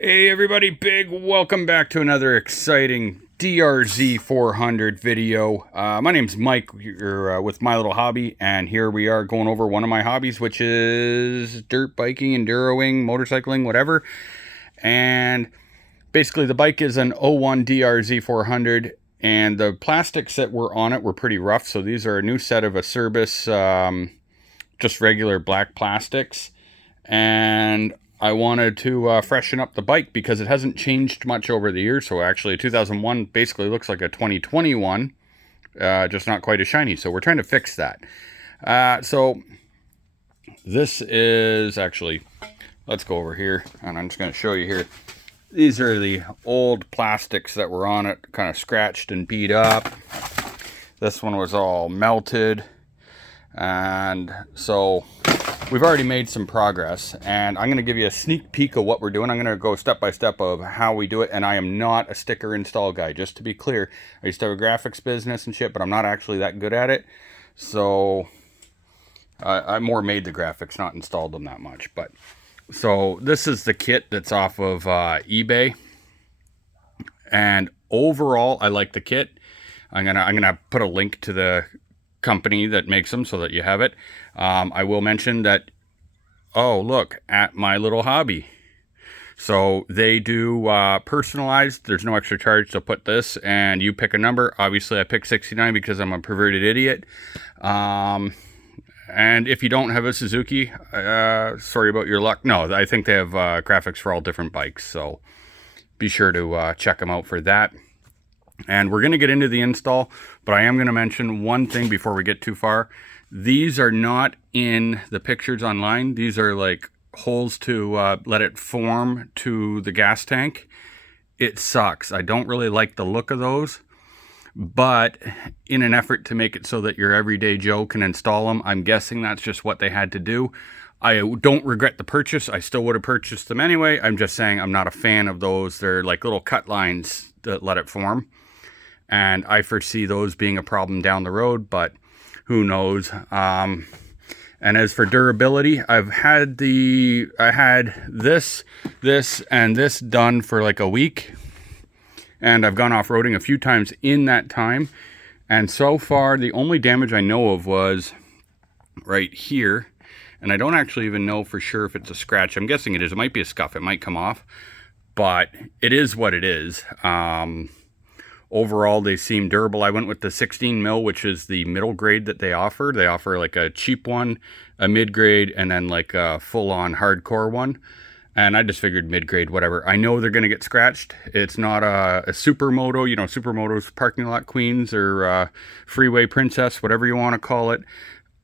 Hey everybody, big welcome back to another exciting DRZ400 video. My name's Mike, you're with My Little Hobby, and here we are going over one of my hobbies, which is dirt biking, enduroing, motorcycling, whatever. And basically the bike is an '01 DRZ400, and the plastics that were on it were pretty rough, so these are a new set of Acerbis, just regular black plastics. And I wanted to freshen up the bike because it hasn't changed much over the years. So actually, a 2001 basically looks like a 2021, just not quite as shiny. So we're trying to fix that. So this is actually, let's go over here, and I'm just going to show you here. These are the old plastics that were on it, kind of scratched and beat up. This one was all melted, and so we've already made some progress, and I'm going to give you a sneak peek of what we're doing. I'm going to go step by step of how we do it, and I am not a sticker install guy, just to be clear. I used to have a graphics business and shit, but I'm not actually that good at it. So I more made the graphics, not installed them that much. But so this is the kit that's off of eBay, and overall I like the kit. I'm gonna put a link to the company that makes them so that you have it. I will mention that, oh look, at My Little Hobby, so they do personalized. There's no extra charge to put this, and you pick a number. Obviously I picked 69 because I'm a perverted idiot. And if you don't have a Suzuki, sorry about your luck. No, I think they have graphics for all different bikes, so be sure to check them out for that. And we're going to get into the install, but I am going to mention one thing before we get too far. These are not in the pictures online. These are like holes to let it form to the gas tank. It sucks. I don't really like the look of those, but in an effort to make it so that your everyday Joe can install them, I'm guessing that's just what they had to do. I don't regret the purchase. I still would have purchased them anyway. I'm just saying I'm not a fan of those. They're like little cut lines that let it form, and I foresee those being a problem down the road, but who knows. And as for durability, I had this, and this done for like a week, and I've gone off-roading a few times in that time, and so far the only damage I know of was right here, and I don't actually even know for sure if it's a scratch. I'm guessing it is. It might be a scuff. It might come off, but it is what it is. Overall, they seem durable. I went with the 16 mil, which is the middle grade that they offer. They offer like a cheap one, a mid-grade, and then like a full-on hardcore one. And I just figured mid-grade, whatever. I know they're going to get scratched. It's not a supermoto, you know, supermoto's parking lot queens or freeway princess, whatever you want to call it.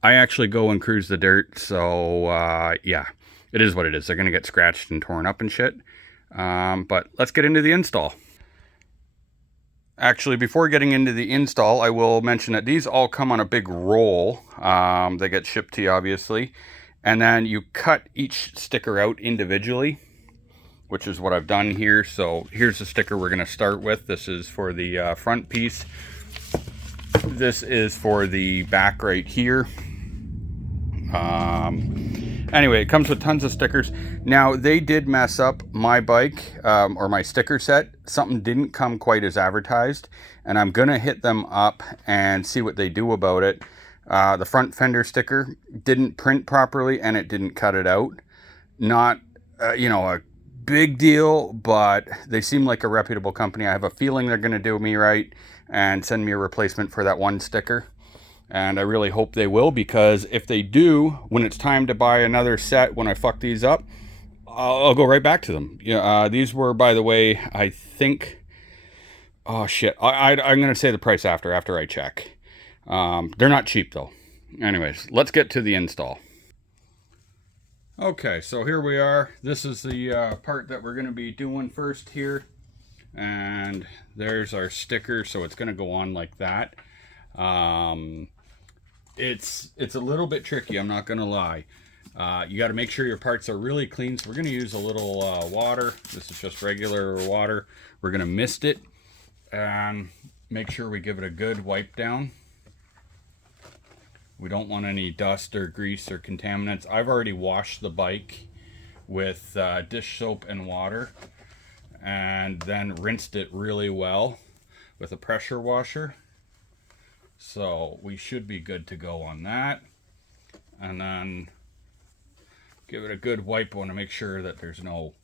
I actually go and cruise the dirt, so yeah, it is what it is. They're going to get scratched and torn up and shit. But let's get into the install. Actually, before getting into the install, I will mention that these all come on a big roll. They get shipped to you, obviously. And then you cut each sticker out individually, which is what I've done here. So here's the sticker we're going to start with. This is for the front piece. This is for the back right here. Anyway, it comes with tons of stickers. Now, they did mess up my bike, or my sticker set. Something didn't come quite as advertised, and I'm gonna hit them up and see what they do about it. The front fender sticker didn't print properly, and it didn't cut it out. Not, you know, a big deal, but they seem like a reputable company. I have a feeling they're gonna do me right and send me a replacement for that one sticker. And I really hope they will, because if they do, when it's time to buy another set, when I fuck these up, I'll go right back to them. Yeah, these were, by the way, I think, oh shit, I'm going to say the price after I check. They're not cheap though. Anyways, let's get to the install. Okay, so here we are. This is the part that we're going to be doing first here. And there's our sticker, so it's going to go on like that. It's a little bit tricky, I'm not gonna lie. You got to make sure your parts are really clean, so we're going to use a little water. This is just regular water. We're going to mist it and make sure we give it a good wipe down. We don't want any dust or grease or contaminants. I've already washed the bike with dish soap and water. and then rinsed it really well with a pressure washer. So we should be good to go on that. And then give it a good wipe. I want to make sure that there's no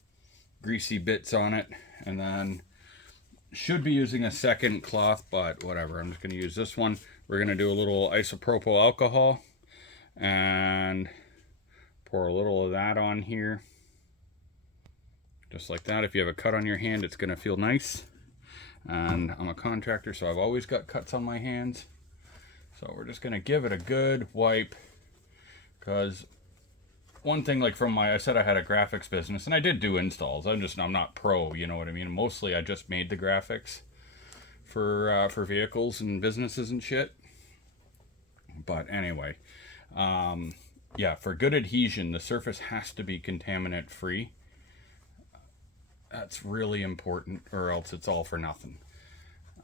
greasy bits on it. And then should be using a second cloth, but whatever. I'm just going to use this one. We're going to do a little isopropyl alcohol and pour a little of that on here. Just like that. If you have a cut on your hand, it's going to feel nice. And I'm a contractor, so I've always got cuts on my hands. So we're just going to give it a good wipe. Because one thing, like from I said I had a graphics business, and I did do installs. I'm not pro, you know what I mean? Mostly I just made the graphics for vehicles and businesses and shit. But anyway, yeah, for good adhesion, the surface has to be contaminant free. That's really important, or else it's all for nothing.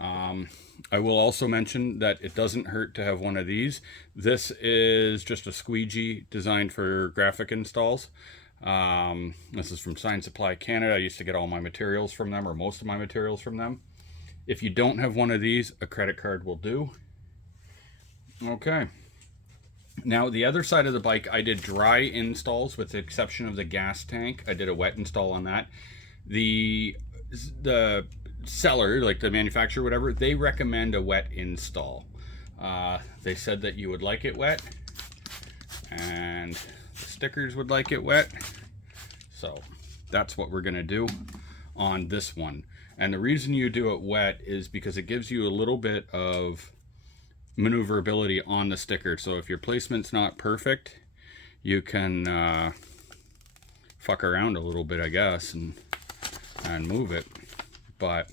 I will also mention that it doesn't hurt to have one of these. This is just a squeegee designed for graphic installs. This is from Sign Supply Canada. I used to get all my materials from them, or most of my materials from them. If you don't have one of these, a credit card will do. Okay. Now, the other side of the bike, I did dry installs with the exception of the gas tank. I did a wet install on that. The seller, like the manufacturer, whatever, they recommend a wet install. They said that you would like it wet, and the stickers would like it wet. So that's what we're gonna do on this one. And the reason you do it wet is because it gives you a little bit of maneuverability on the sticker. So if your placement's not perfect, you can fuck around a little bit, I guess, and move it. But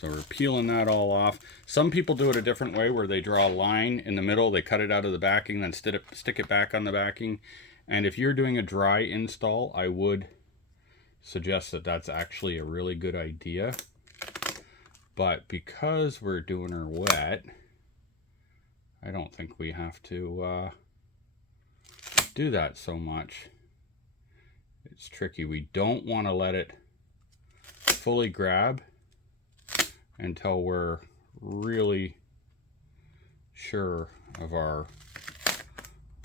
so we're peeling that all off. Some people do it a different way, where they draw a line in the middle, they cut it out of the backing, then stick it back on the backing. And if you're doing a dry install, I would suggest that that's actually a really good idea. But because we're doing her wet, I don't think we have to do that so much. It's tricky. We don't want to let it fully grab until we're really sure of our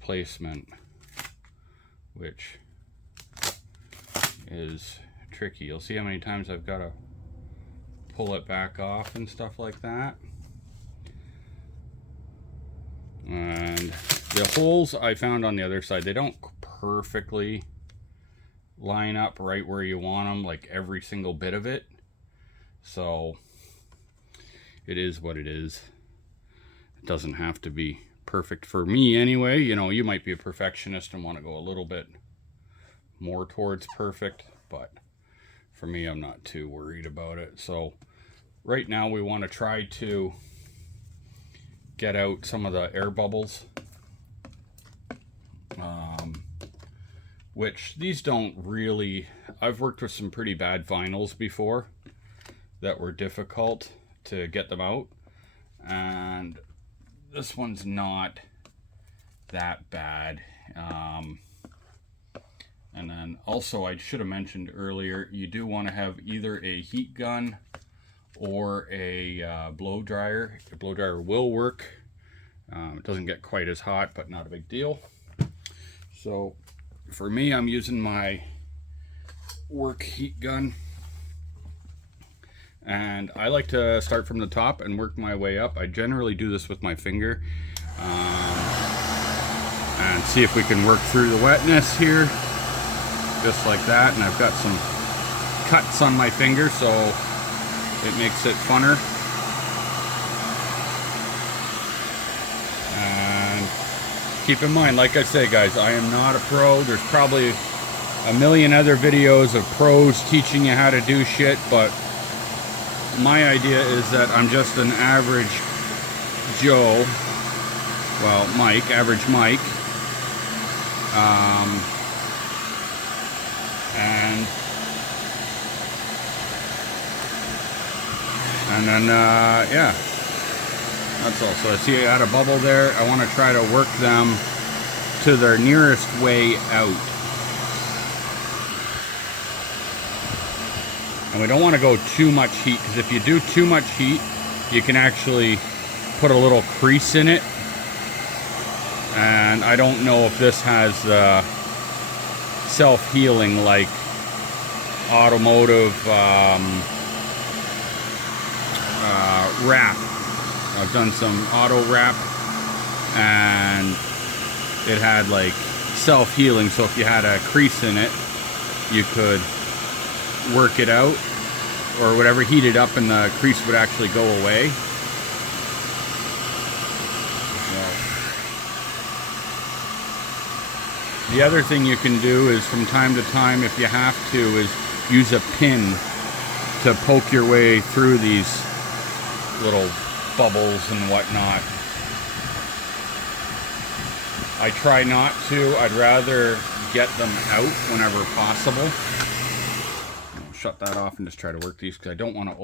placement, which is tricky. You'll see how many times I've got to pull it back off and stuff like that. And the holes I found on the other side, they don't perfectly line up right where you want them, like every single bit of it. So it is what it is. It doesn't have to be perfect for me anyway. You know, you might be a perfectionist and want to go a little bit more towards perfect, but for me, I'm not too worried about it. So right now we want to try to get out some of the air bubbles, which these don't really, I've worked with some pretty bad vinyls before that were difficult to get them out, and this one's not that bad. And then also, I should have mentioned earlier, you do want to have either a heat gun or a blow dryer. The blow dryer will work. It doesn't get quite as hot, but not a big deal. So for me, I'm using my work heat gun. And I like to start from the top and work my way up. I generally do this with my finger. And see if we can work through the wetness here. Just like that. And I've got some cuts on my finger, so it makes it funner. And keep in mind, like I say, guys, I am not a pro. There's probably a million other videos of pros teaching you how to do shit, but my idea is that I'm just an average Joe. Well, Mike, average Mike. And then, yeah, that's all. So I see I had a bubble there. I want to try to work them to their nearest way out. And we don't want to go too much heat, because if you do too much heat, you can actually put a little crease in it. And I don't know if this has self-healing like automotive wrap. I've done some auto wrap, and it had like self-healing, so if you had a crease in it, you could work it out or whatever, heat it up, and the crease would actually go away. The other thing you can do is, from time to time, if you have to, is use a pin to poke your way through these little bubbles and whatnot. I try not to. I'd rather get them out whenever possible. I'll shut that off and just try to work these, because I don't want to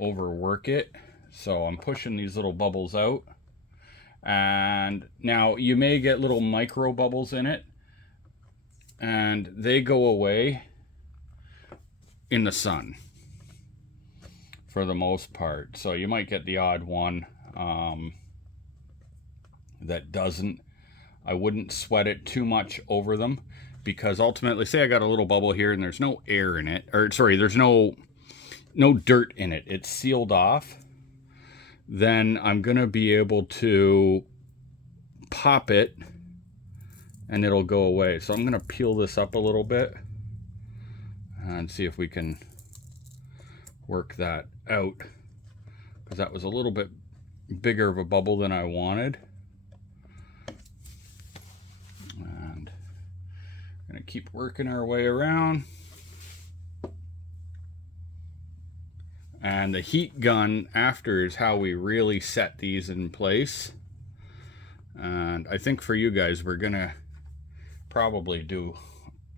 overwork it. So I'm pushing these little bubbles out. And now you may get little micro bubbles in it, and they go away in the sun for the most part. So you might get the odd one that doesn't. I wouldn't sweat it too much over them, because ultimately, say I got a little bubble here and there's no air in it, or sorry, there's no dirt in it, it's sealed off, then I'm gonna be able to pop it and it'll go away. So I'm gonna peel this up a little bit and see if we can work that out, because that was a little bit bigger of a bubble than I wanted. And I'm gonna keep working our way around. And the heat gun after is how we really set these in place. And I think for you guys, we're gonna probably do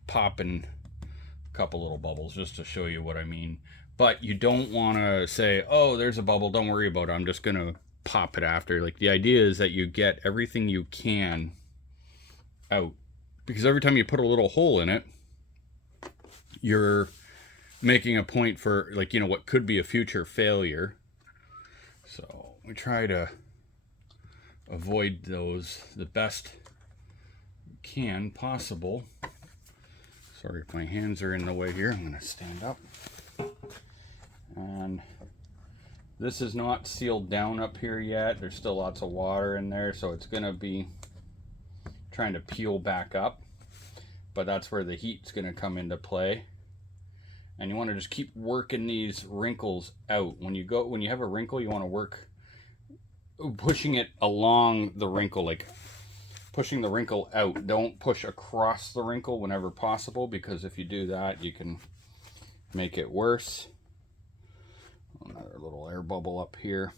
popping a couple little bubbles just to show you what I mean. But you don't want to say, oh, there's a bubble, don't worry about it, I'm just gonna pop it after. Like, the idea is that you get everything you can out, because every time you put a little hole in it, you're making a point for, like, you know, what could be a future failure. So we try to avoid those the best we can possible. Sorry if my hands are in the way here. I'm gonna stand up. And this is not sealed down up here yet. There's still lots of water in there, so it's gonna be trying to peel back up, but that's where the heat's gonna come into play. And you want to just keep working these wrinkles out. When you have a wrinkle, you want to work pushing it along the wrinkle, like pushing the wrinkle out. Don't push across the wrinkle whenever possible, because if you do that, you can make it worse. Another little air bubble up here.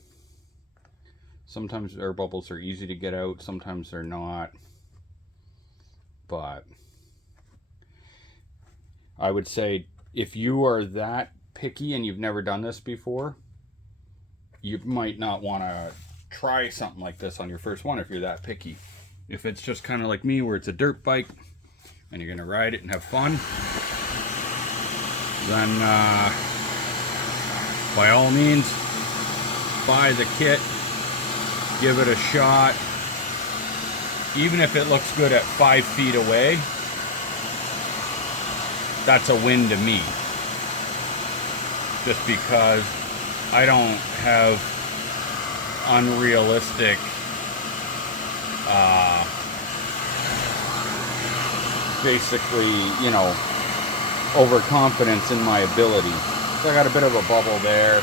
Sometimes air bubbles are easy to get out, sometimes they're not. But I would say, if you are that picky and you've never done this before, you might not want to try something like this on your first one if you're that picky. If it's just kind of like me, where it's a dirt bike and you're going to ride it and have fun, then by all means, buy the kit, give it a shot. Even if it looks good at 5 feet away, that's a win to me, just because I don't have unrealistic basically, you know, overconfidence in my ability. So I got a bit of a bubble there,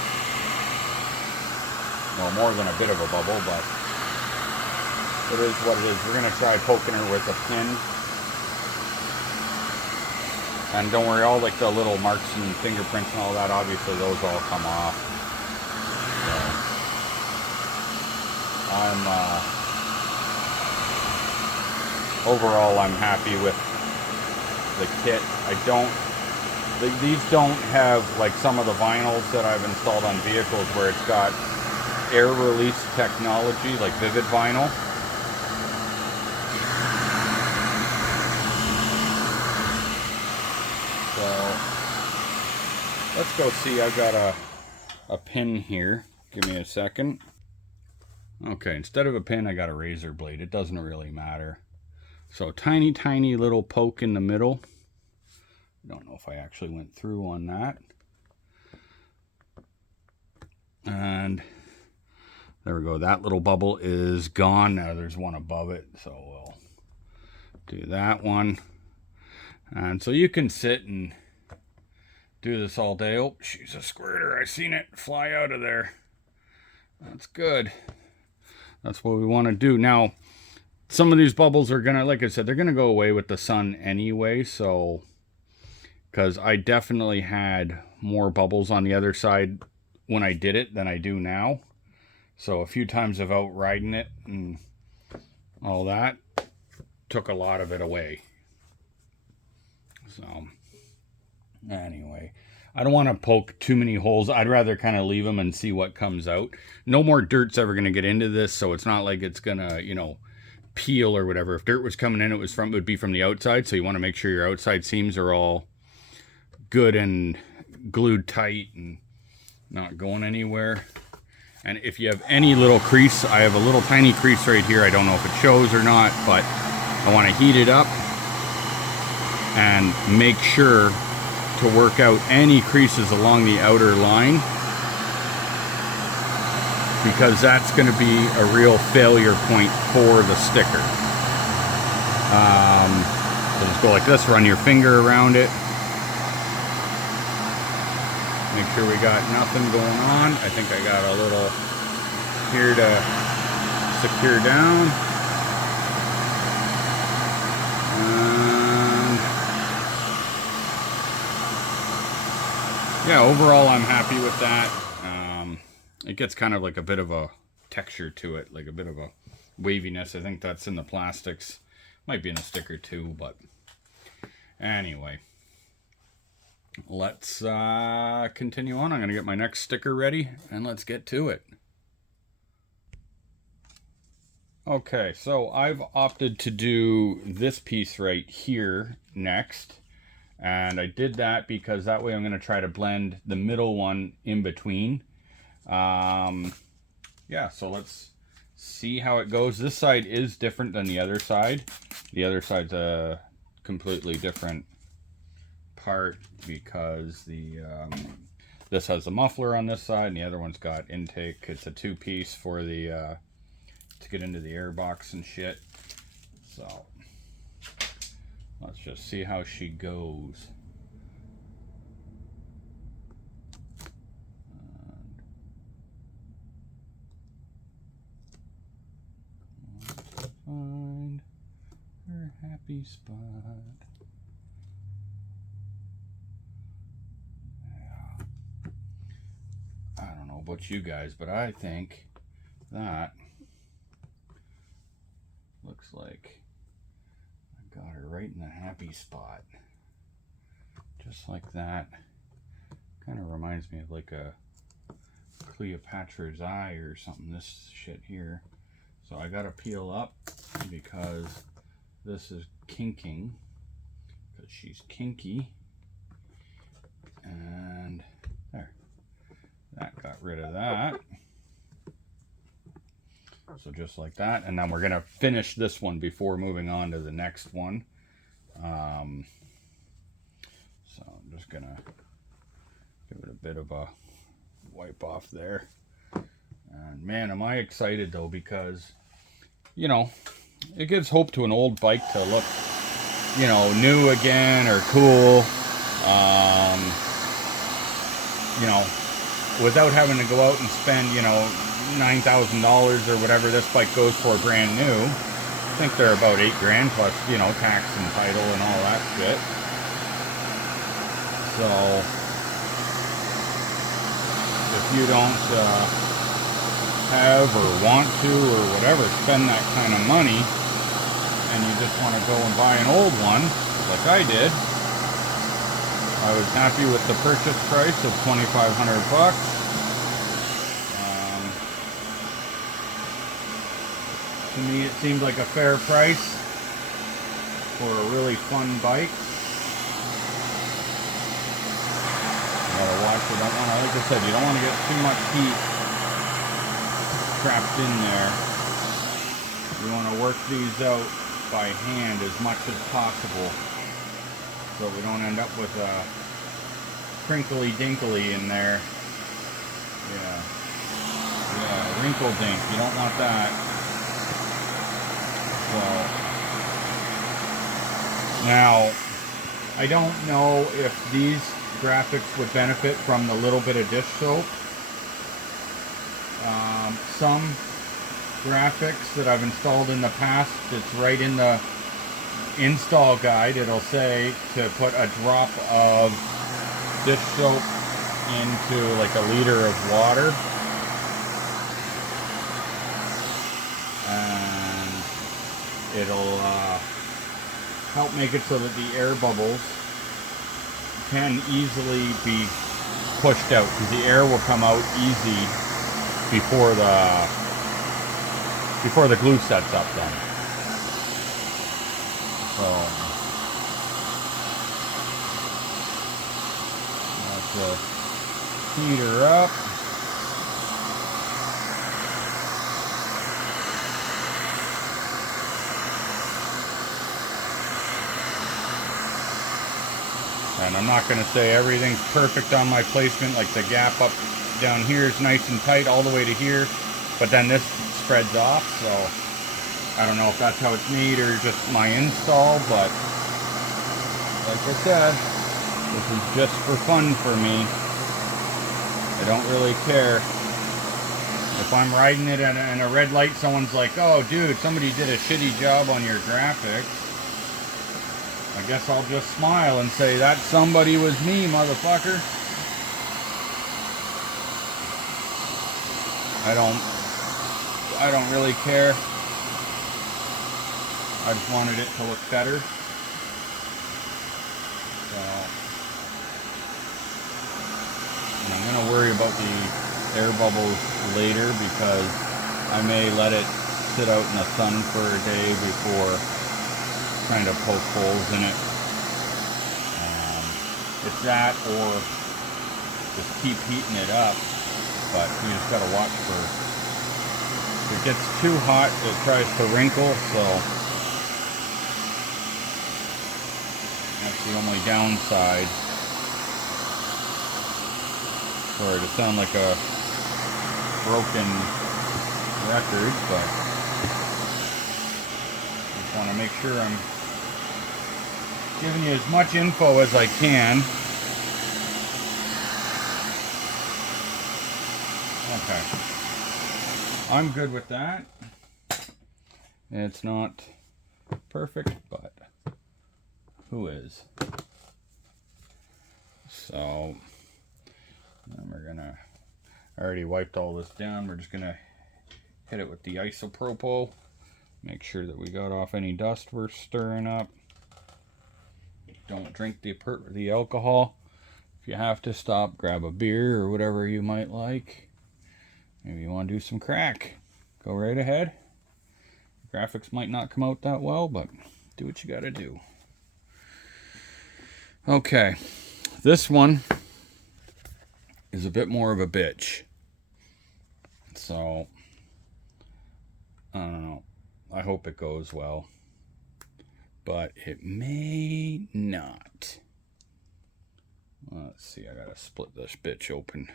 well, more than a bit of a bubble, but it is what it is. We're gonna try poking her with a pin. And don't worry, all like the little marks and fingerprints and all that, obviously those all come off. So overall, I'm happy with the kit. These don't have like some of the vinyls that I've installed on vehicles where it's got air release technology, like Vivid Vinyl. let's go see. I've got a pin here. Give me a second. Okay, instead of a pin, I got a razor blade. It doesn't really matter. So tiny, tiny little poke in the middle. I don't know if I actually went through on that. And there we go. That little bubble is gone. Now there's one above it. So we'll do that one. And so you can sit and do this all day. Oh, she's a squirter. I seen it fly out of there. That's good. That's what we want to do. Now, some of these bubbles are going to, like I said, they're going to go away with the sun anyway. So, because I definitely had more bubbles on the other side when I did it than I do now. So a few times of out riding it and all that took a lot of it away. So anyway, I don't want to poke too many holes. I'd rather kind of leave them and see what comes out. No more dirt's ever going to get into this, so it's not like it's going to, you know, peel or whatever. If dirt was coming in, it would be from the outside, so you want to make sure your outside seams are all good and glued tight and not going anywhere. And if you have any little crease, I have a little tiny crease right here. I don't know if it shows or not, but I want to heat it up and make sure to work out any creases along the outer line, because that's going to be a real failure point for the sticker. So just go like this, run your finger around it. Make sure we got nothing going on. I think I got a little here to secure down. And yeah, overall I'm happy with that. It gets kind of like a bit of a texture to it, like a bit of a waviness. I think that's in the plastics. Might be in a sticker too, but anyway. Let's continue on. I'm going to get my next sticker ready, and let's get to it. Okay, so I've opted to do this piece right here next. And I did that because that way I'm going to try to blend the middle one in between. Yeah, so let's see how it goes. This side is different than the other side. The other side's a completely different part because the this has a muffler on this side and the other one's got intake. It's a two-piece for the to get into the air box and shit. So let's just see how she goes. Find her happy spot. I don't know about you guys, but I think that looks like I got her right in the happy spot. Just like that. Kind of reminds me of like a Cleopatra's eye or something, this shit here. So I gotta peel up because this is kinking, because she's kinky. And there, that got rid of that. So just like that, and then we're gonna finish this one before moving on to the next one. So I'm just gonna give it a bit of a wipe off there. And man, am I excited though, because, you know, it gives hope to an old bike to look, you know, new again or cool. You know, without having to go out and spend, you know, $9,000 or whatever this bike goes for brand new. I think they're about $8,000 plus, you know, tax and title and all that shit. So if you don't have or want to or whatever spend that kind of money, and you just want to go and buy an old one like I did, I was happy with the purchase price of $2,500. To me, it seemed like a fair price for a really fun bike. Gotta flush. You don't want to, like I said, you don't want to get too much heat trapped in there. You want to work these out by hand as much as possible, so we don't end up with a crinkly dinkly in there. Yeah, wrinkle dink. You don't want that. So now, I don't know if these graphics would benefit from the little bit of dish soap. Some graphics that I've installed in the past, it's right in the install guide. It'll say to put a drop of dish soap into like a liter of water, and it'll help make it so that the air bubbles can easily be pushed out, because the air will come out easy before the glue sets up then. So that's the heater up. And I'm not going to say everything's perfect on my placement, like the gap up down here is nice and tight all the way to here, but then this spreads off, so I don't know if that's how it's made or just my install, but like I said, this is just for fun for me. I don't really care. If I'm riding it in a red light, someone's like, oh dude, somebody did a shitty job on your graphics, I guess I'll just smile and say, that somebody was me, motherfucker. I don't really care. I just wanted it to look better. So, and I'm going to worry about the air bubbles later, because I may let it sit out in the sun for a day before trying to poke holes in it. It's that, or just keep heating it up, but you just got to watch for, if it gets too hot, it tries to wrinkle, so that's the only downside. Sorry to sound like a broken record, but just want to make sure I'm giving you as much info as I can. Okay. I'm good with that. It's not perfect, but who is? So, then we're gonna, I already wiped all this down. We're just gonna hit it with the isopropyl. Make sure that we got off any dust we're stirring up. Don't drink the alcohol. If you have to, stop, grab a beer or whatever you might like. Maybe you want to do some crack. Go right ahead. Graphics might not come out that well, but do what you gotta do. Okay, this one is a bit more of a bitch. So, I don't know. I hope it goes well, but it may not. Let's see, I gotta split this bitch open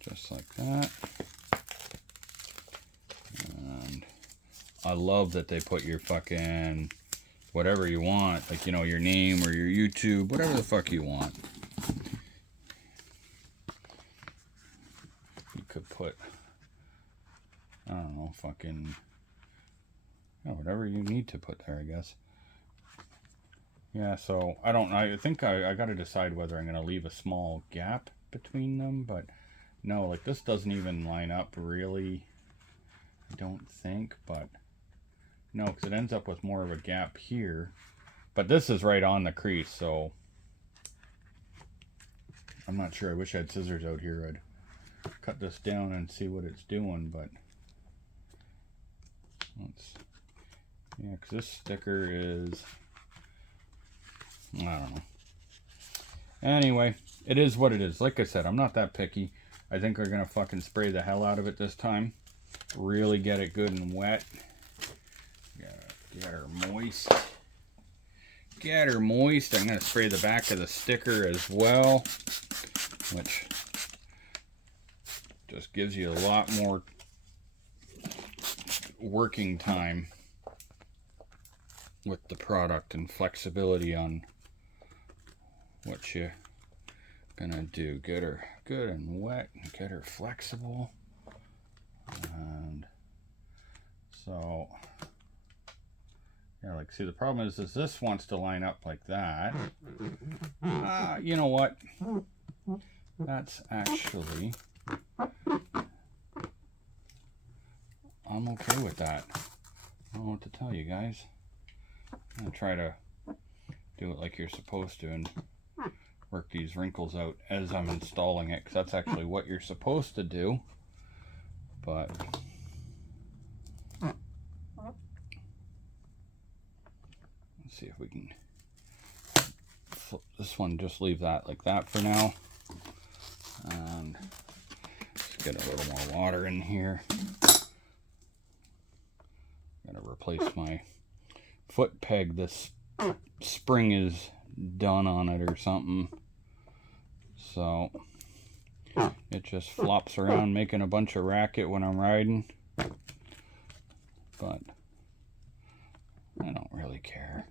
just like that. And I love that they put your fucking whatever you want, like, you know, your name or your YouTube, whatever the fuck you want. You could put, I don't know, fucking, whatever you need to put there, I guess. Yeah, so I don't know. I think I got to decide whether I'm going to leave a small gap between them, but no, like this doesn't even line up really, I don't think, but no, because it ends up with more of a gap here, but this is right on the crease, so I'm not sure. I wish I had scissors out here. I'd cut this down and see what it's doing, but let's, yeah, because this sticker is, I don't know. Anyway, it is what it is. Like I said, I'm not that picky. I think we're going to fucking spray the hell out of it this time. Really get it good and wet. Get her moist. Get her moist. I'm going to spray the back of the sticker as well, which just gives you a lot more working time with the product and flexibility on what you're gonna do. Get her good and wet and get her flexible. And so yeah, like, see, the problem is this wants to line up like that. You know what? That's actually, I'm okay with that. I don't know what to tell you guys. I'm gonna try to do it like you're supposed to and work these wrinkles out as I'm installing it, because that's actually what you're supposed to do. But let's see if we can flip this one, just leave that like that for now, and just get a little more water in here. Gotta replace my foot peg. This spring is done on it or something, so it just flops around making a bunch of racket when I'm riding, but I don't really care.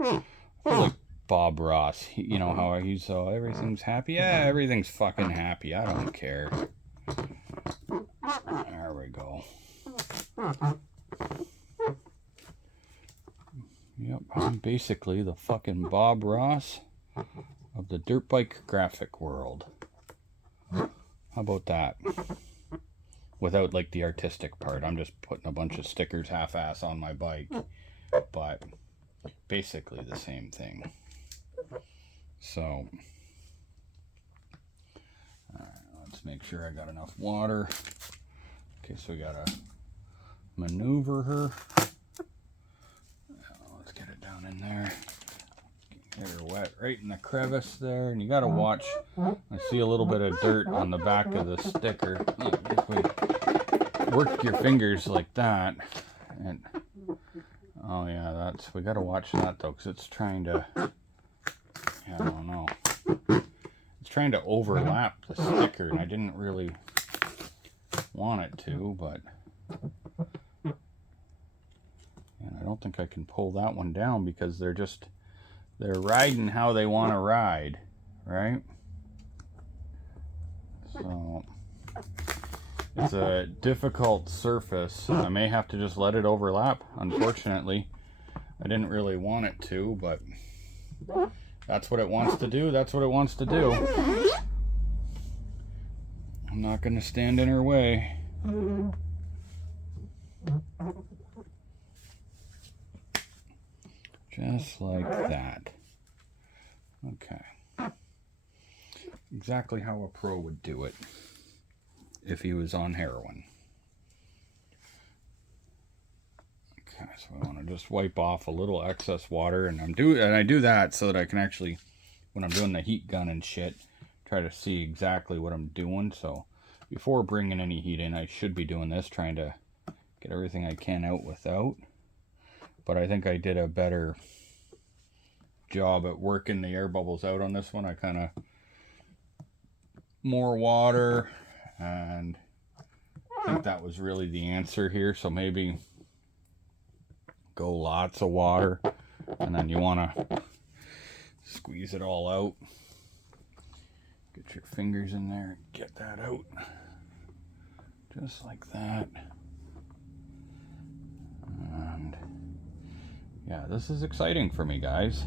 I feel like Bob Ross, you know how he's so everything's happy. Yeah, everything's fucking happy. I don't care. There we go. Yep, I'm basically the fucking Bob Ross of the dirt bike graphic world. How about that? Without like the artistic part. I'm just putting a bunch of stickers half-ass on my bike, but basically the same thing. So let's make sure I got enough water. Okay, so we gotta maneuver her. Let's get it down in there. Get her wet right in the crevice there, and you gotta watch. I see a little bit of dirt on the back of the sticker. If we work your fingers like that, and oh yeah, that's, we gotta watch that though, because it's trying to, I don't know, it's trying to overlap the sticker, and I didn't really want it to, but and I don't think I can pull that one down because they're riding how they want to ride, right? So it's a difficult surface. I may have to just let it overlap, unfortunately. I didn't really want it to, but that's what it wants to do. That's what it wants to do. I'm not going to stand in her way. Just like that. Okay. Exactly how a pro would do it if he was on heroin. Okay, so I want to just wipe off a little excess water, and I do that so that I can actually, when I'm doing the heat gun and shit, try to see exactly what I'm doing. So before bringing any heat in, I should be doing this, trying to get everything I can out without. But I think I did a better job at working the air bubbles out on this one. I kind of more water, and I think that was really the answer here. So maybe go lots of water, and then you want to squeeze it all out. Get your fingers in there and get that out. Just like that. And yeah, this is exciting for me, guys.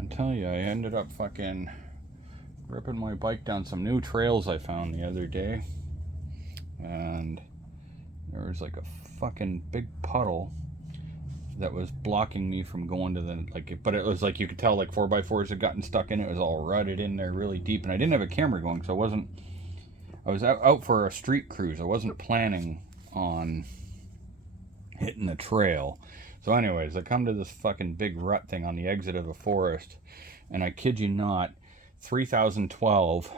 I tell you, I ended up fucking ripping my bike down some new trails I found the other day, and there was like a fucking big puddle that was blocking me from going to the, like, but it was like, you could tell like 4x4s had gotten stuck in it. It was all rutted in there really deep, and I didn't have a camera going, so I was out for a street cruise. I wasn't planning on hitting the trail. So anyways, I come to this fucking big rut thing on the exit of the forest, and I kid you not, 3012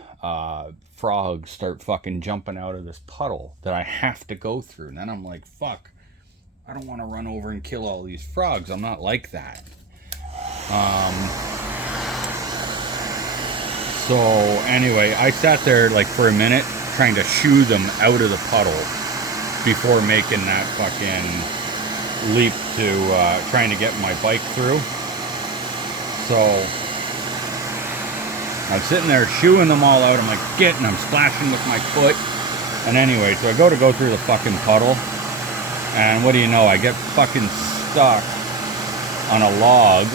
frogs start fucking jumping out of this puddle that I have to go through. And then I'm like, fuck, I don't want to run over and kill all these frogs. I'm not like that. So anyway, I sat there like for a minute trying to shoo them out of the puddle before making that fucking leap to trying to get my bike through. So I'm sitting there shooing them all out. I'm like, and I'm splashing with my foot. And anyway, so I go through the fucking puddle. And what do you know? I get fucking stuck on a log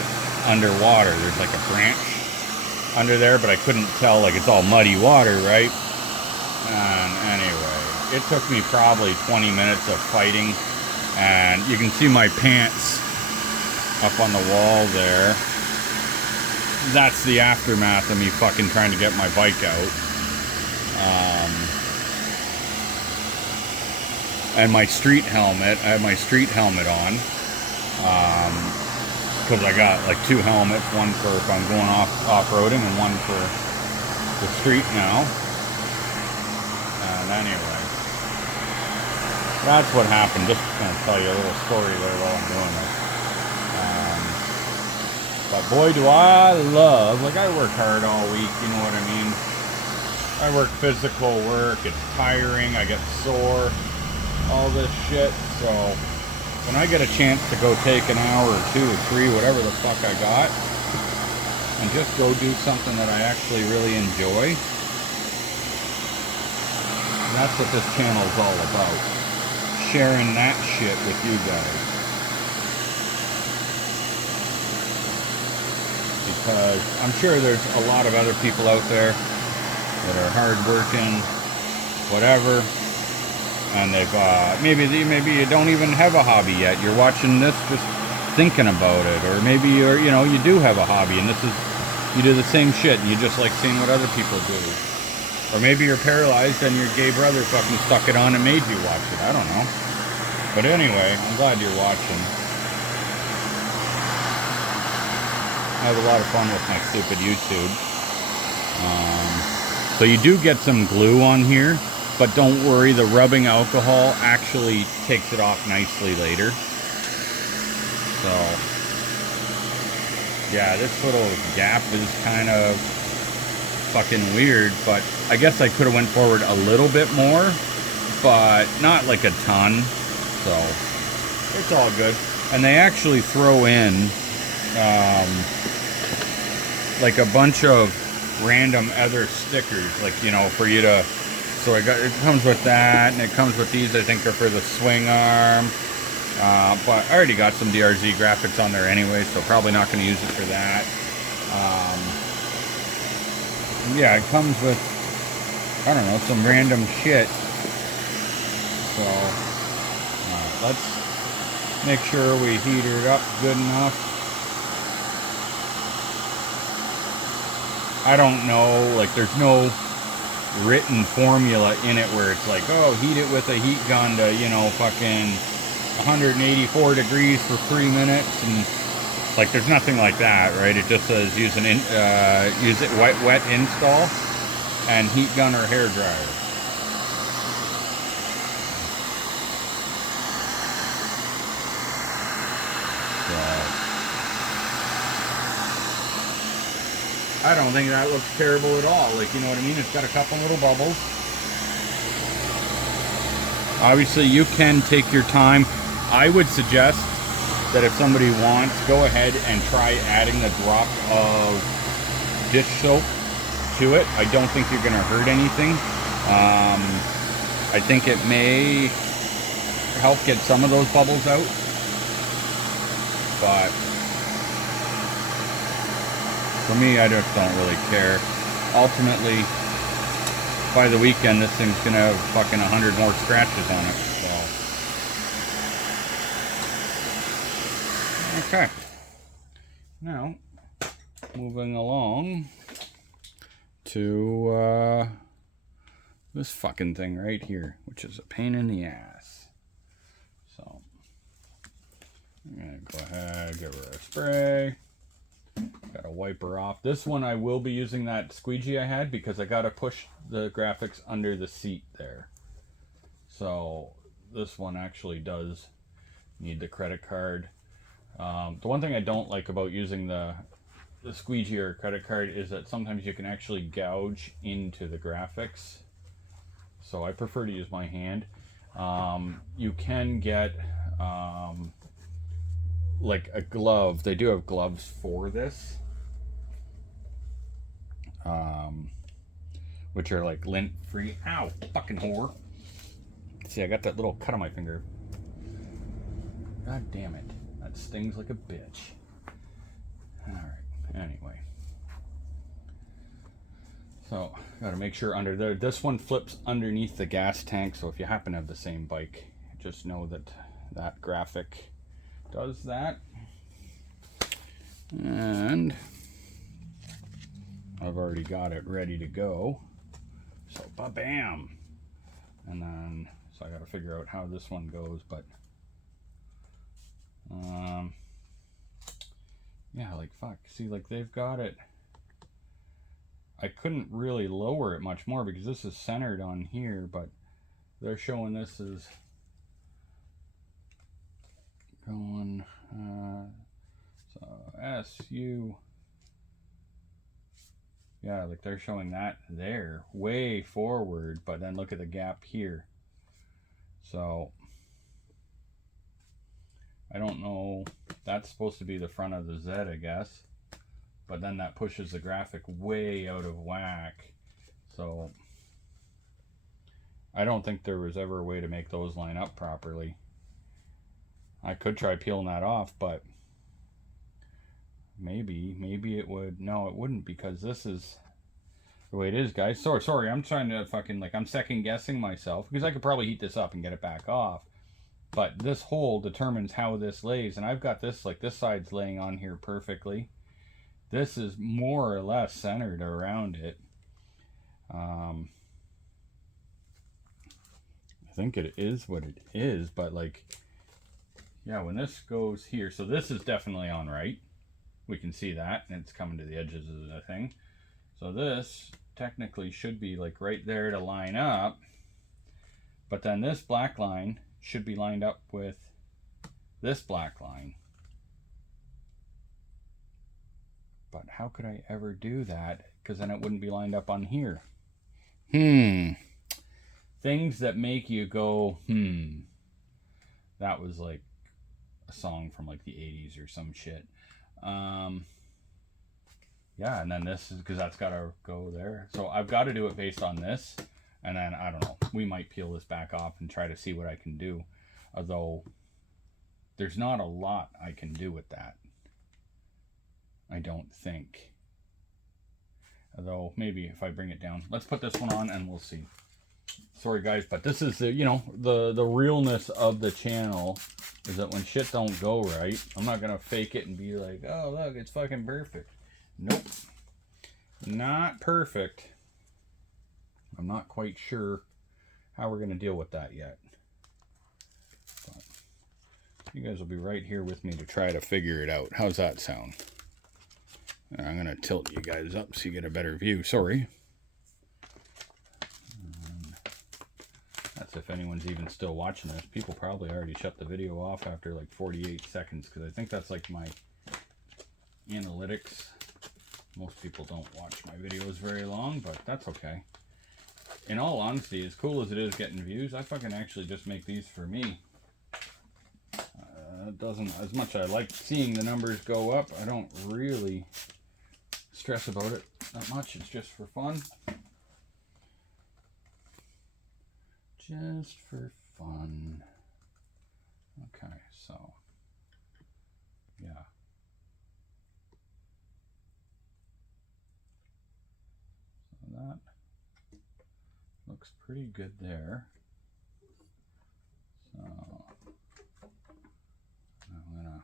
underwater. There's like a branch under there, but I couldn't tell. Like, it's all muddy water, right? And anyway, it took me probably 20 minutes of fighting. And you can see my pants up on the wall there. That's the aftermath of me fucking trying to get my bike out. And my street helmet, I have my street helmet on. Because I got like two helmets, one for if I'm going off-roading and one for the street now. And anyway, that's what happened. Just going to tell you a little story there while I'm doing this. But boy, do I love, like, I work hard all week, you know what I mean? I work physical work, it's tiring, I get sore, all this shit. So when I get a chance to go take an hour or 2 or 3, whatever the fuck I got, and just go do something that I actually really enjoy, that's what this channel is all about. Sharing that shit with you guys. Because I'm sure there's a lot of other people out there that are hardworking, whatever, and they've maybe you don't even have a hobby yet. You're watching this just thinking about it, or maybe you do have a hobby and you do the same shit and you just like seeing what other people do. Or maybe you're paralyzed and your gay brother fucking stuck it on and made you watch it. I don't know. But anyway, I'm glad you're watching. I have a lot of fun with my stupid YouTube. So you do get some glue on here, but don't worry, the rubbing alcohol actually takes it off nicely later. So, yeah, this little gap is kind of fucking weird, but I guess I could have went forward a little bit more, but not like a ton. So, it's all good. And they actually throw in like a bunch of random other stickers, like, for you to, so it comes with that, and it comes with these, I think are for the swing arm, but I already got some DRZ graphics on there anyway, so probably not going to use it for that. Yeah, it comes with, I don't know, some random shit. So let's make sure we heat it up good enough. I don't know, like, there's no written formula in it where it's like, oh, heat it with a heat gun to, fucking 184 degrees for 3 minutes, and like, there's nothing like that, right? It just says use it wet install and heat gun or hair dryer. I don't think that looks terrible at all. Like, you know what I mean? It's got a couple little bubbles. Obviously, you can take your time. I would suggest that if somebody wants, go ahead and try adding a drop of dish soap to it. I don't think you're going to hurt anything. I think it may help get some of those bubbles out. But for me, I just don't really care. Ultimately, by the weekend, this thing's gonna have fucking 100 more scratches on it. So, okay. Now, moving along to this fucking thing right here, which is a pain in the ass. So, I'm gonna go ahead, give her a spray. Gotta gotta wipe her off. This one I will be using that squeegee I had because I gotta push the graphics under the seat there. So this one actually does need the credit card. The one thing I don't like about using the squeegee or credit card is that sometimes you can actually gouge into the graphics. So I prefer to use my hand. You can get like a glove. They do have gloves for this, which are like lint free. Ow, fucking whore. See, I got that little cut on my finger. God damn it. That stings like a bitch. Alright, anyway. So, gotta make sure under there. This one flips underneath the gas tank, so if you happen to have the same bike, just know that that graphic does that. And I've already got it ready to go. So, ba-bam! And then, so I gotta figure out how this one goes, but yeah, like fuck. See, like they've got it. I couldn't really lower it much more because this is centered on here, but they're showing this as going so SU. Yeah, like they're showing that there way forward, but then look at the gap here. So I don't know, that's supposed to be the front of the Z, I guess, but then that pushes the graphic way out of whack. So I don't think there was ever a way to make those line up properly. I could try peeling that off, but maybe it would. No, it wouldn't, because this is the way it is, guys. Sorry, I'm trying to fucking, like, I'm second guessing myself because I could probably heat this up and get it back off. But this hole determines how this lays, and I've got this, like, this side's laying on here perfectly. This is more or less centered around it. I think it is what it is, but, like, yeah, when this goes here, so this is definitely on right. We can see that, and it's coming to the edges of the thing. So this technically should be, like, right there to line up, but then this black line should be lined up with this black line. But how could I ever do that? Because then it wouldn't be lined up on here. Things that make you go, That was like a song from like the 80s or some shit. Yeah, and then this is, because that's got to go there. So I've got to do it based on this. And then, I don't know, we might peel this back off and try to see what I can do. Although, there's not a lot I can do with that. I don't think. Although, maybe if I bring it down. Let's put this one on and we'll see. Sorry guys, but this is the, you know, the realness of the channel is that when shit don't go right, I'm not going to fake it and be like, oh, look, it's fucking perfect. Nope. Not perfect. I'm not quite sure how we're going to deal with that yet. But you guys will be right here with me to try to figure it out. How's that sound? I'm going to tilt you guys up so you get a better view. Sorry. That's if anyone's even still watching this. People probably already shut the video off after like 48 seconds because I think that's like my analytics. Most people don't watch my videos very long, but that's okay. In all honesty, as cool as it is getting views, I fucking actually just make these for me. It doesn't, as much as I like seeing the numbers go up, I don't really stress about it that much. It's just for fun. Just for fun. Okay, so, yeah. So that looks pretty good there. So I'm gonna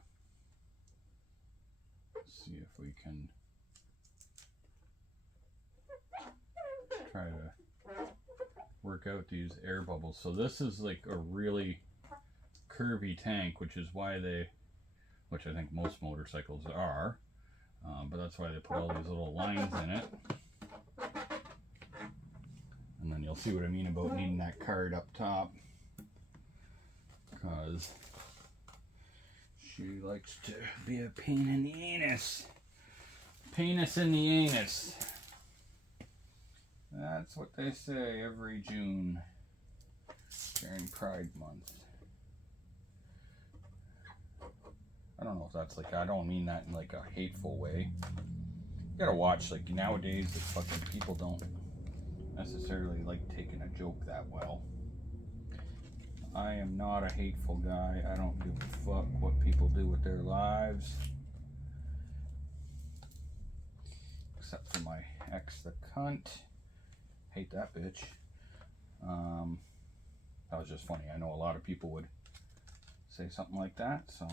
see if we can try to work out these air bubbles. So this is like a really curvy tank, which is why which I think most motorcycles are. But that's why they put all these little lines in it. And then you'll see what I mean about needing that card up top, because she likes to be a pain in the anus. Penis in the anus. That's what they say every June during Pride Month. I don't know if that's like, I don't mean that in like a hateful way. You gotta watch, like nowadays, the fucking people don't necessarily like taking a joke that well. I am not a hateful guy. I don't give a fuck what people do with their lives. Except for my ex, the cunt. Hate that bitch. That was just funny. I know a lot of people would say something like that, so.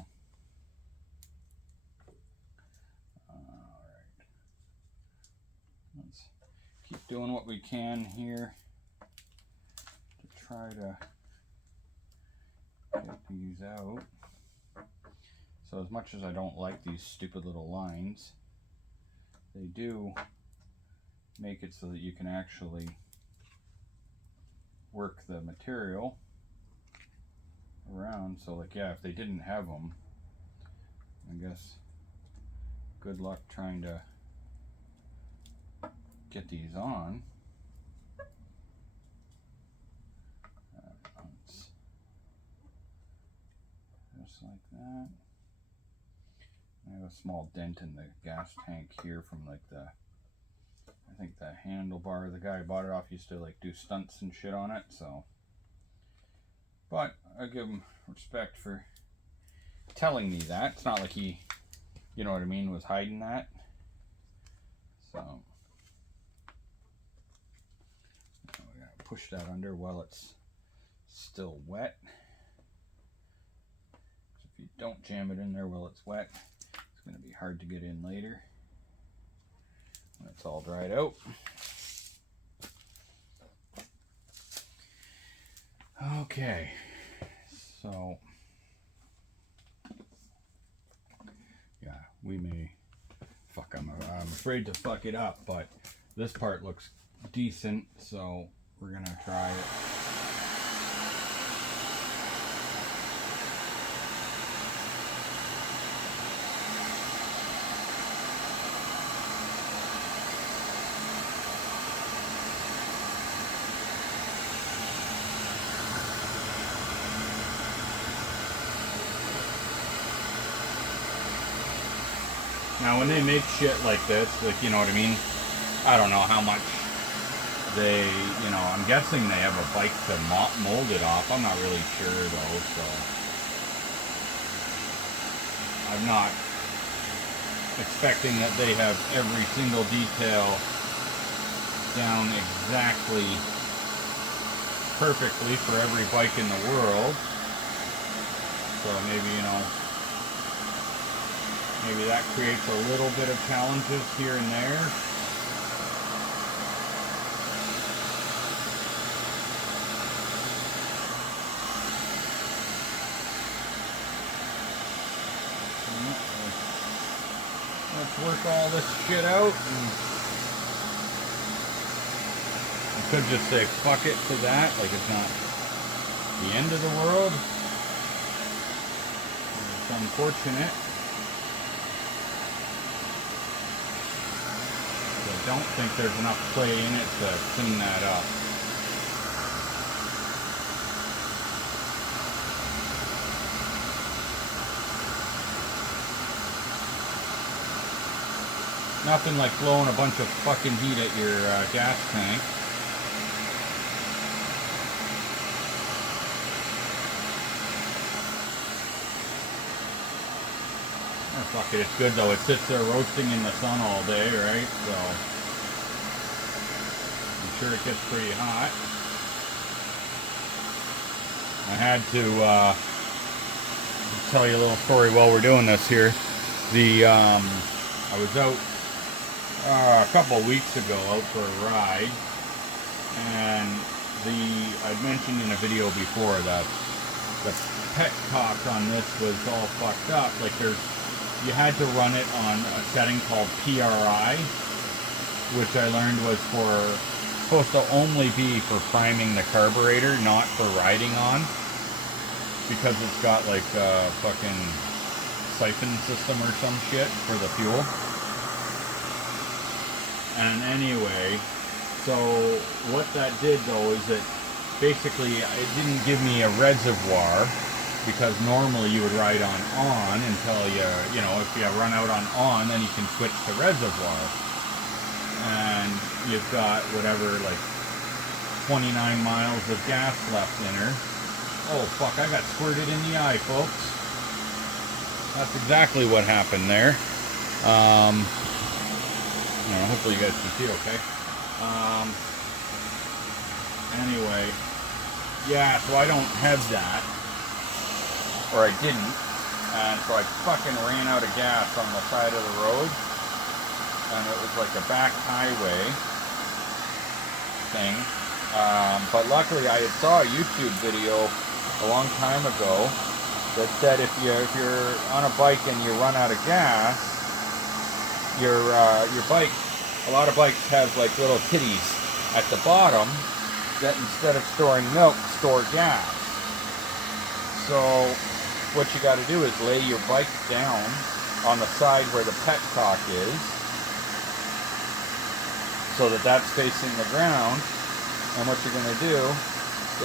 Alright. Let's keep doing what we can here to try to get these out. So as much as I don't like these stupid little lines, they do make it so that you can actually work the material around. So like, yeah, if they didn't have them, I guess good luck trying to get these on. Just like that. I have a small dent in the gas tank here from like the, I think the handlebar the guy bought it off used to like do stunts and shit on it, so. But I give him respect for telling me that. It's not like he, you know what I mean, was hiding that. So now we gotta push that under while it's still wet. If you don't jam it in there while it's wet, it's going to be hard to get in later when it's all dried out. Okay, so yeah, we may fuck. I'm afraid to fuck it up, but this part looks decent, so we're gonna try it. Now when they make shit like this, like, you know what I mean? I don't know how much they, you know, I'm guessing they have a bike to mold it off. I'm not really sure though, so. I'm not expecting that they have every single detail down exactly perfectly for every bike in the world. So maybe, you know, maybe that creates a little bit of challenges here and there. Let's work all this shit out. I could just say fuck it to that, like it's not the end of the world. It's unfortunate. I don't think there's enough clay in it to clean that up. Nothing like blowing a bunch of fucking heat at your gas tank. Oh, fuck it, it's good though. It sits there roasting in the sun all day, right? So I'm sure it gets pretty hot. I had to tell you a little story while we're doing this here. I was out a couple of weeks ago out for a ride, and I'd mentioned in a video before that the petcock on this was all fucked up. Like there's you had to run it on a setting called PRI, which I learned was supposed to only be for priming the carburetor, not for riding on, because it's got like a fucking siphon system or some shit for the fuel. And anyway, so what that did though is it basically, it didn't give me a reservoir, because normally you would ride on until you know, if you run out on, then you can switch to reservoir. And you've got whatever, like 29 miles of gas left in her. Oh fuck, I got squirted in the eye, folks. That's exactly what happened there. You know, hopefully you guys can see okay. Anyway, yeah, so I don't have that, or I didn't, and so I fucking ran out of gas on the side of the road, and it was like a back highway thing, but luckily I had saw a YouTube video a long time ago that said if you're on a bike and you run out of gas, your bike, a lot of bikes have like little kitties at the bottom that instead of storing milk, store gas. So what you got to do is lay your bike down on the side where the petcock is, so that that's facing the ground, and what you're going to do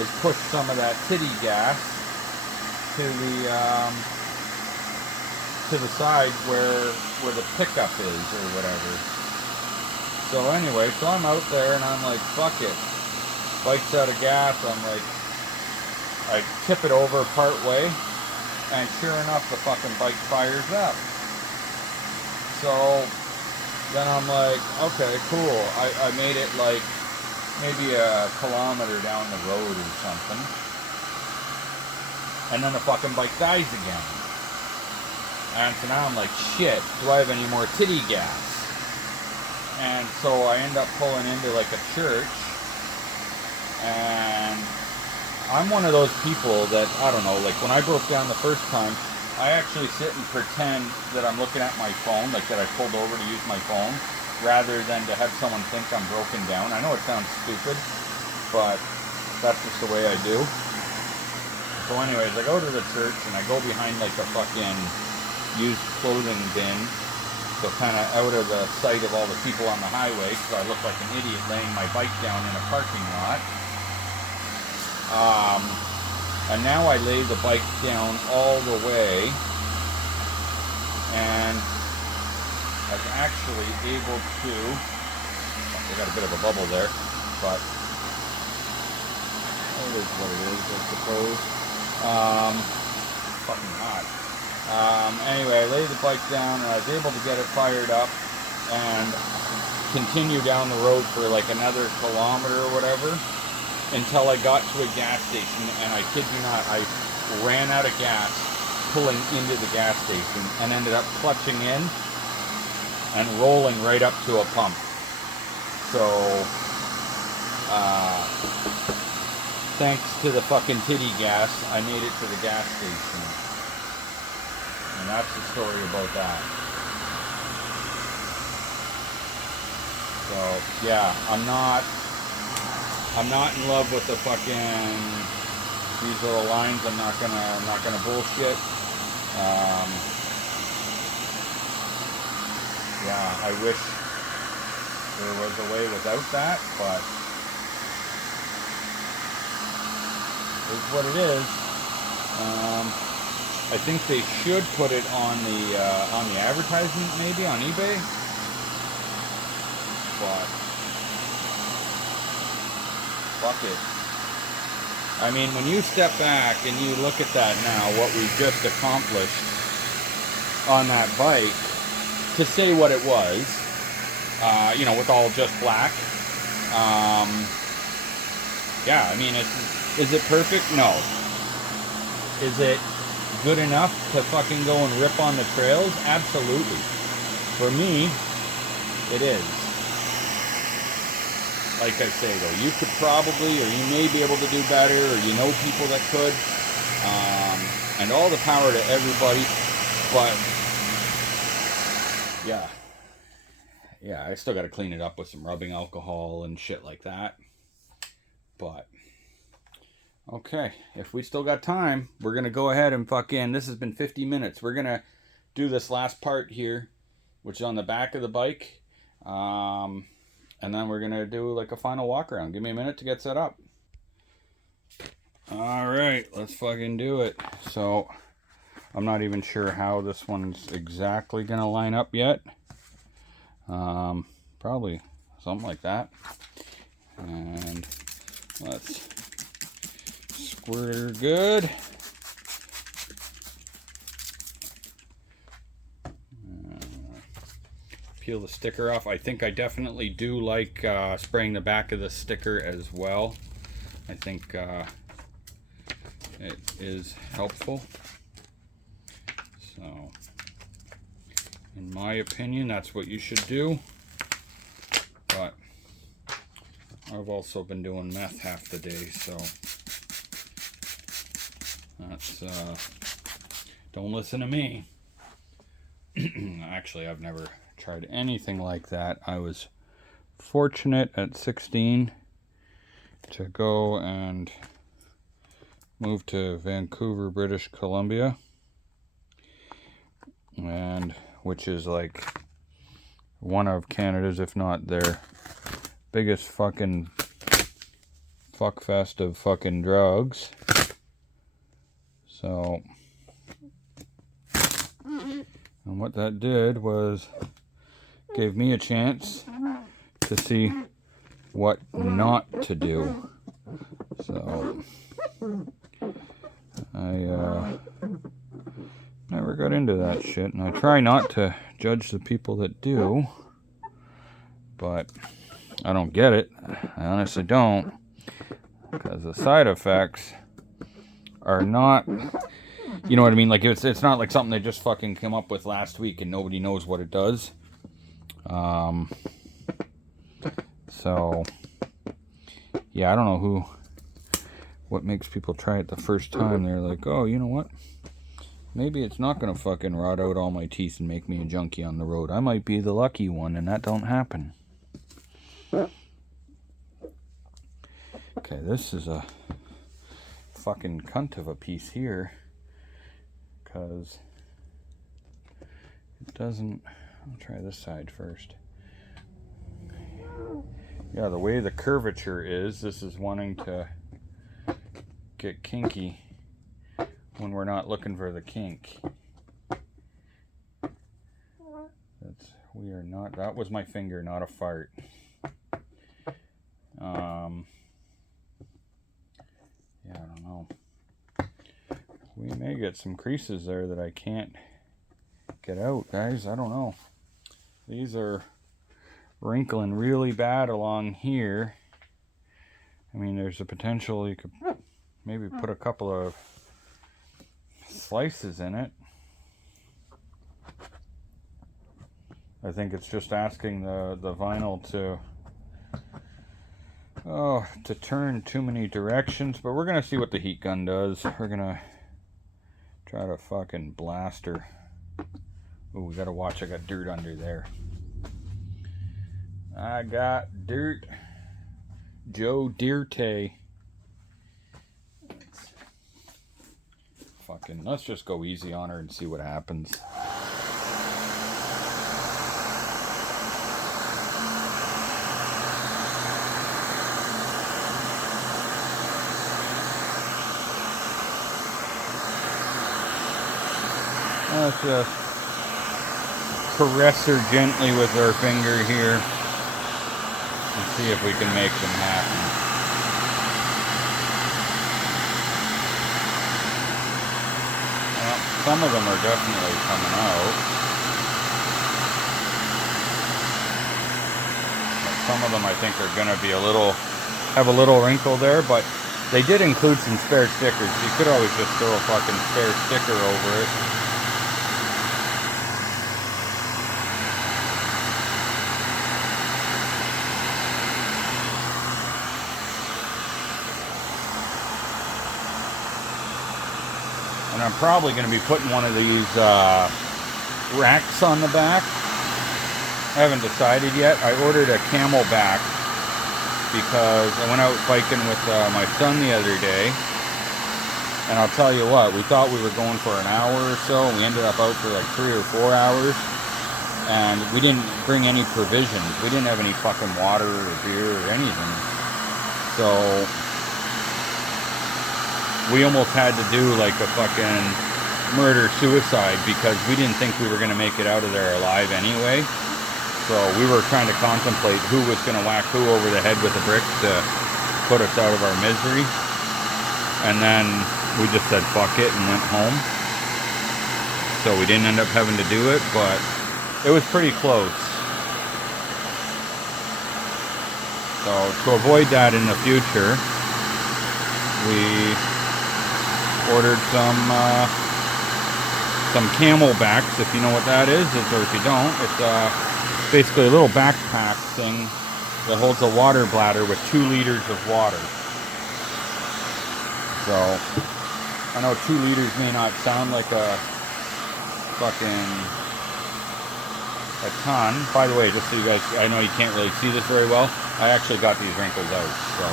is push some of that titty gas to the side where the pickup is or whatever. So anyway, so I'm out there and I'm like, fuck it. Bike's out of gas. I'm like, I tip it over part way, and sure enough, the fucking bike fires up. So then I'm like, okay, cool. I made it like maybe a kilometer down the road or something. And then the fucking bike dies again. And so now I'm like, shit, do I have any more titty gas? And so I end up pulling into like a church. And I'm one of those people that, I don't know, like when I broke down the first time, I actually sit and pretend that I'm looking at my phone, like that I pulled over to use my phone, rather than to have someone think I'm broken down. I know it sounds stupid, but that's just the way I do. So anyways, I go to the church and I go behind like a fucking used clothing bin, so kind of out of the sight of all the people on the highway, because I look like an idiot laying my bike down in a parking lot. And now I lay the bike down all the way, and I'm actually able to, I got a bit of a bubble there, but it is what it is, I suppose. Fucking hot. Anyway, I laid the bike down and I was able to get it fired up and continue down the road for like another kilometer or whatever until I got to a gas station, and I kid you not, I ran out of gas pulling into the gas station and ended up clutching in and rolling right up to a pump. So, thanks to the fucking titty gas, I made it to the gas station. And that's the story about that. So, yeah, I'm not in love with the fucking, these little lines. I'm not gonna bullshit. Yeah, I wish there was a way without that, but it's what it is. I think they should put it on the advertisement, maybe on eBay. But fuck it. I mean, when you step back and you look at that now, what we just accomplished on that bike, to say what it was, you know, with all just black. Yeah, I mean, is it perfect? No. Is it good enough to fucking go and rip on the trails? Absolutely. For me, it is. Like I say though, you could probably, or you may be able to do better, or you know people that could, and all the power to everybody, but yeah, I still got to clean it up with some rubbing alcohol and shit like that. But okay, if we still got time, we're gonna go ahead and fucking, this has been 50 minutes. We're gonna do this last part here, which is on the back of the bike, and then we're gonna do like a final walk around. Give me a minute to get set up. All right, let's fucking do it. So I'm not even sure how this one's exactly gonna line up yet. Probably something like that. And let's squirt her good. Peel the sticker off. I think I definitely do like spraying the back of the sticker as well. I think it is helpful. So, in my opinion, that's what you should do. But I've also been doing meth half the day, so that's don't listen to me. Actually, I've never tried anything like that. I was fortunate at 16 to go and move to Vancouver, British Columbia, and which is like one of Canada's, if not their biggest fucking fuckfest of fucking drugs. So, and what that did was gave me a chance to see what not to do. So I never got into that shit, and I try not to judge the people that do, but I don't get it. I honestly don't, because the side effects are not, you know what I mean? Like it's not like something they just fucking came up with last week and nobody knows what it does. So yeah, I don't know what makes people try it the first time. They're like, oh, you know what? Maybe it's not gonna fucking rot out all my teeth and make me a junkie on the road. I might be the lucky one, and that don't happen. Okay, this is a fucking cunt of a piece here, because it doesn't. I'll try this side first. Yeah, the way the curvature is, this is wanting to get kinky when we're not looking for the kink. We are not, that was my finger, not a fart. Yeah, I don't know. We may get some creases there that I can't get out, guys. I don't know. These are wrinkling really bad along here. I mean, there's a potential you could maybe put a couple of slices in it. I think it's just asking the vinyl to turn too many directions, but we're gonna see what the heat gun does. We're gonna try to fucking blast her. Oh, we gotta watch, I got dirt under there. I got dirt. Joe Dirte. Let's just go easy on her and see what happens. Let's just caress her gently with our finger here and see if we can make them happen. Well, some of them are definitely coming out. But some of them I think are going to be have a little wrinkle there, but they did include some spare stickers. You could always just throw a fucking spare sticker over it. And I'm probably going to be putting one of these racks on the back I haven't decided yet. I ordered a Camelback because I went out biking with my son the other day. And I'll tell you what, we thought we were going for an hour or so, and we ended up out for like 3 or 4 hours. And we didn't bring any provisions. We didn't have any fucking water or beer or anything. So we almost had to do like a fucking murder-suicide because we didn't think we were going to make it out of there alive anyway. So we were trying to contemplate who was going to whack who over the head with a brick to put us out of our misery. And then we just said fuck it and went home. So we didn't end up having to do it, but it was pretty close. So to avoid that in the future, we ordered some Camelbacks, if you know what that is, or if you don't. It's basically a little backpack thing that holds a water bladder with 2 liters of water. So I know 2 liters may not sound like a ton. By the way, just so you guys, I know you can't really see this very well, I actually got these wrinkles out, so,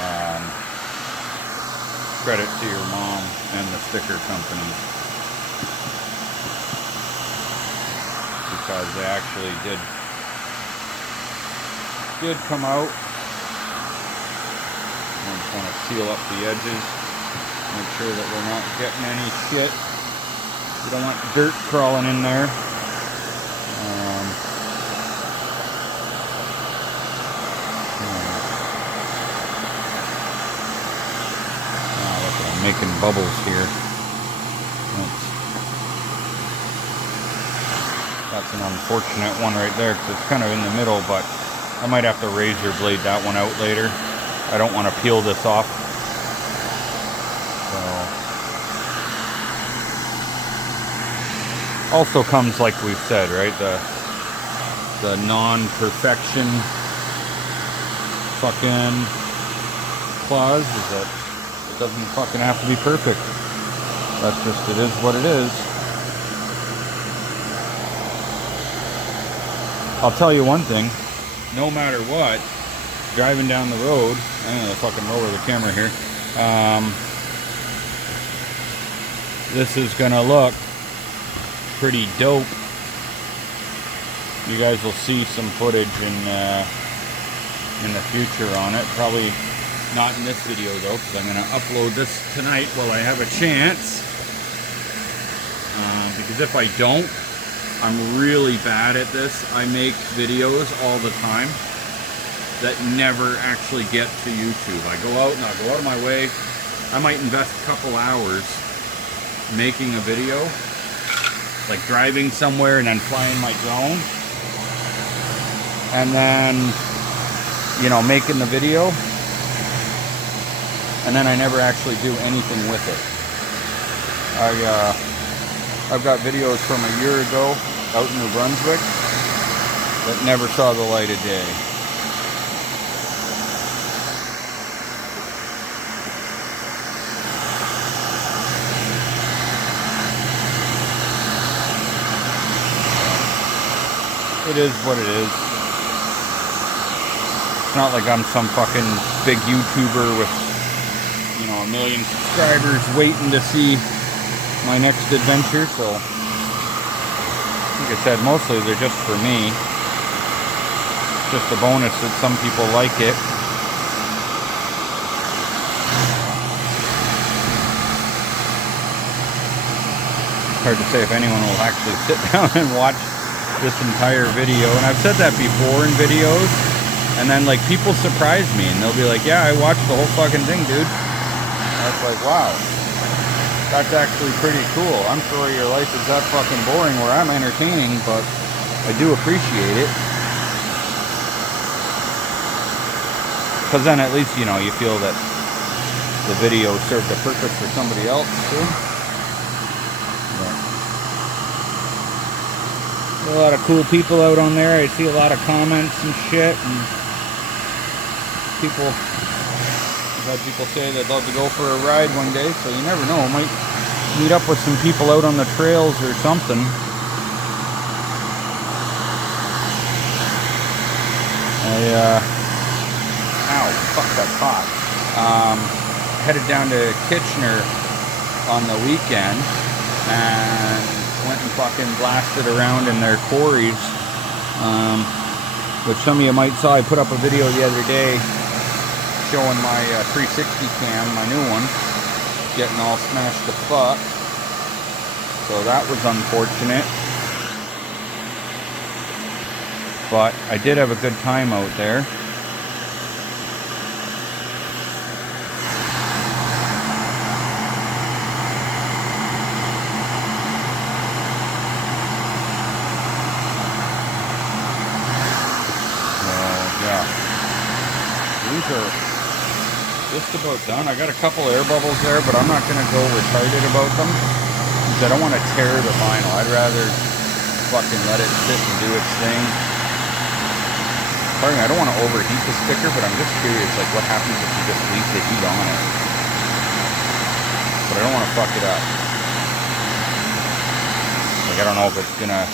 and credit to your mom and the sticker company, because they actually did come out. I just want to seal up the edges, make sure that we're not getting any shit. We don't want dirt crawling in there. Look at, I'm making bubbles here. That's an unfortunate one right there because it's kind of in the middle, but I might have to razor blade that one out later. I don't want to peel this off. Also comes, like we've said, right, the non-perfection fucking clause is that it doesn't fucking have to be perfect. That's just, it is what it is. I'll tell you one thing, no matter what, driving down the road, I'm gonna fucking lower the camera here, this is gonna look pretty dope. You guys will see some footage in the future on it. Probably not in this video though, because I'm going to upload this tonight while I have a chance. Because if I don't, I'm really bad at this. I make videos all the time that never actually get to YouTube. I go out and I'll go out of my way. I might invest a couple hours making a video, like driving somewhere and then flying my drone, and then, you know, making the video, and then I never actually do anything with it. I've got videos from a year ago out in New Brunswick that never saw the light of day. It is what it is. It's not like I'm some fucking big YouTuber with, you know, 1 million subscribers waiting to see my next adventure, so like I said, mostly they're just for me. It's just a bonus that some people like it. It's hard to say if anyone will actually sit down and watch this entire video, and I've said that before in videos, and then like people surprise me and they'll be like, yeah, I watched the whole fucking thing, dude. And I was like, wow, that's actually pretty cool. I'm sorry your life is that fucking boring where I'm entertaining, but I do appreciate it, because then at least, you know, you feel that the video served a purpose for somebody else too. A lot of cool people out on there. I see a lot of comments and shit, and people, I've had people say they'd love to go for a ride one day, so you never know, I might meet up with some people out on the trails or something. ow, fuck, that's hot. Headed down to Kitchener on the weekend and went and fucking blasted around in their quarries, which some of you might saw. I put up a video the other day showing my 360 cam, my new one, getting all smashed to fuck. So that was unfortunate. But I did have a good time out there. Yeah. These are just about done. I got a couple air bubbles there, but I'm not going to go retarded about them, because I don't want to tear the vinyl. I'd rather fucking let it sit and do its thing. I don't want to overheat the sticker, but I'm just curious, like, what happens if you just leave the heat on it? But I don't want to fuck it up. Like, I don't know if it's gonna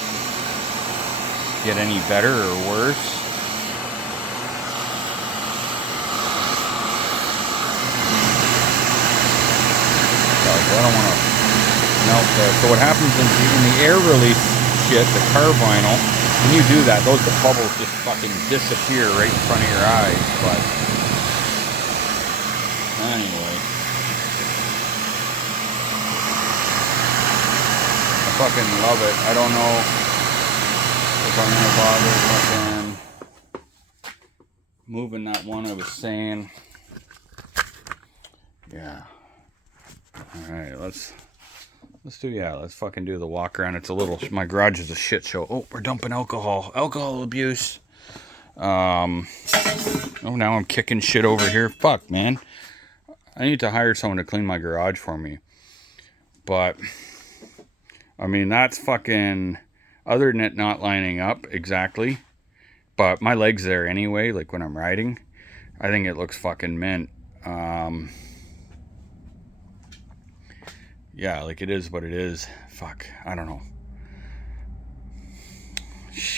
get any better or worse. So I don't want to melt that. So what happens is, in the air release shit, the car vinyl, when you do that, those bubbles just fucking disappear right in front of your eyes. But anyway, I fucking love it. I don't know if I'm gonna bother fucking moving that one I was saying. Yeah. All right, let's fucking do the walk around. It's a little, my garage is a shit show. Oh, we're dumping alcohol abuse. Oh, now I'm kicking shit over here. Fuck, man. I need to hire someone to clean my garage for me. But I mean, that's fucking, other than it not lining up exactly, but my leg's there anyway, like when I'm riding. I think it looks fucking mint. Yeah, like, it is what it is. Fuck, I don't know. Shit.